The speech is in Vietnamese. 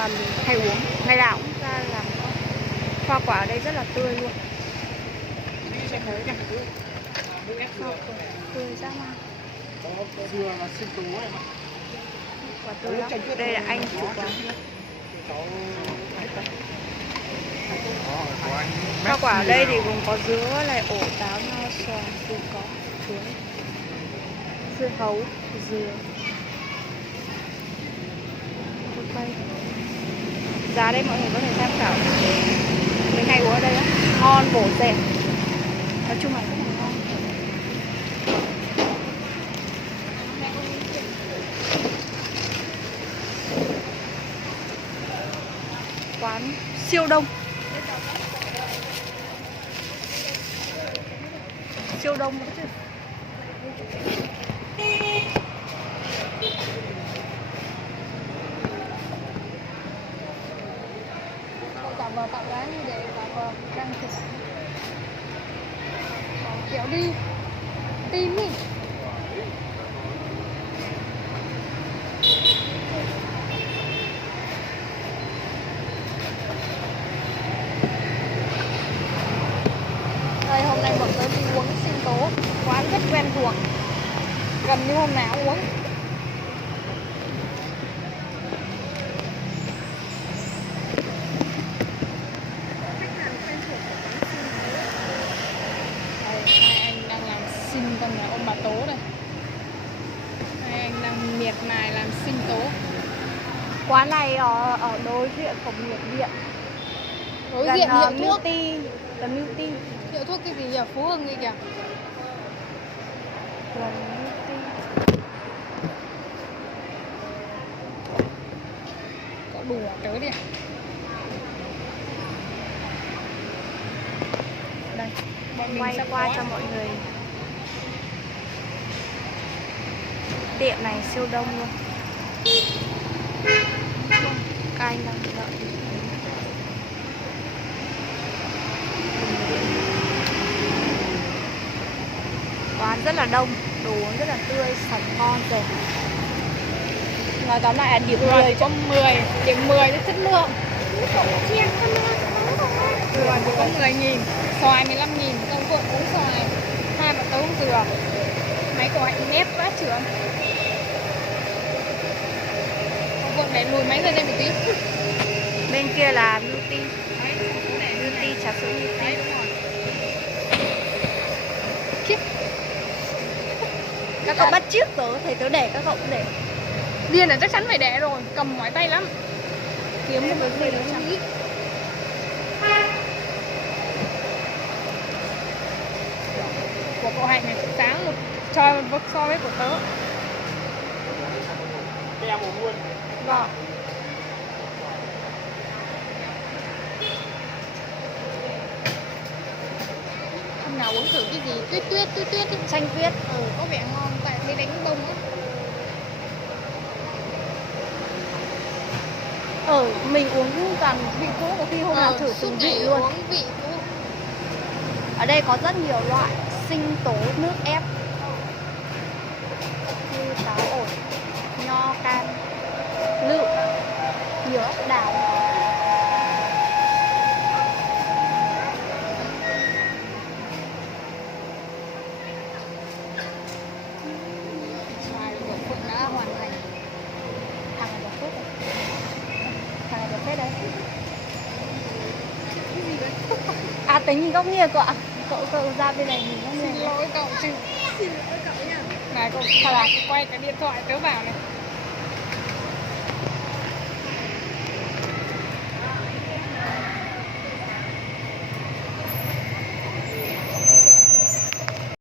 mà mình hay uống, ngày nào cũng ra làm. Hoa quả ở đây rất là tươi luôn. Tươi dã man. Quả tươi lắm. Đây là anh chủ quán. Hoa quả ở đây thì gồm có dứa, này, ổi, táo, nho, xoài, thì có chuối, dưa hấu, dừa, cây. Giá đây mọi người có thể tham khảo. Mình hay uống ở đây á, ngon, bổ rẻ. Nói chung là rất là ngon. Quán siêu đông. Siêu đông nữa chứ. Tạo vờ tạo dáng như để tạo vờ trang chụp. Kéo đi tìm đi. Đây, hôm nay bọn tôi đi uống sinh tố, quán rất quen thuộc, gần như hôm nào uống. Đây, hai anh đang làm sinh con nhà ông bà Tố đây. Hai anh đang miệt mài làm sinh tố. Quán này ở đối diện cổng Nhiệt Điện. Đối diện hiệu thuốc. Gần Beauty. Hiệu thuốc cái gì nhỉ? Phú Hưng ấy kìa. Gần Beauty. Có đùa tớ đi. Đây, quay qua cho mọi người. Tiệm này siêu đông luôn. Các anh đang đợi. Quán rất là đông, đồ uống rất là tươi, sạch, ngon, rẻ. Nói tóm lại là điểm 10 cho 10, điểm 10 cho chất lượng. Dừa thì có 10.000, xoài 15.000, con cuộn uống xoài, hai bà Tố uống dừa. Máy của Hạnh nếp quá trưởng. Con cuộn để lùi máy ra đây một tí. Bên kia là Beauty. Beauty trà sữa Beauty. Các cậu bắt trước tớ, thấy tớ để các cậu cũng để. Điên là chắc chắn phải để rồi, cầm mỏi tay lắm. Kiếm một cái gì đó chẳng. Của cậu Hạnh này sáng một cho so với của tớ. Vâng. Hôm nào uống thử cái gì tuyết xanh tuyết. Có vẻ ngon tại thấy đánh bông á. Mình uống toàn vị cũ, có khi hôm nào thử từng vị luôn. Uống vị cũ. Ở đây có rất nhiều loại sinh tố nước ép như táo, ổi, nho, cam, lựu, nhiều ốc đào. À, tính nhìn góc nghiêng cậu ạ. Cậu ra bên này nhìn góc nghiêng. Xin lỗi cậu chứ. Xin lỗi cậu nha. Này cậu, thật là quay cái điện thoại tớ vào này.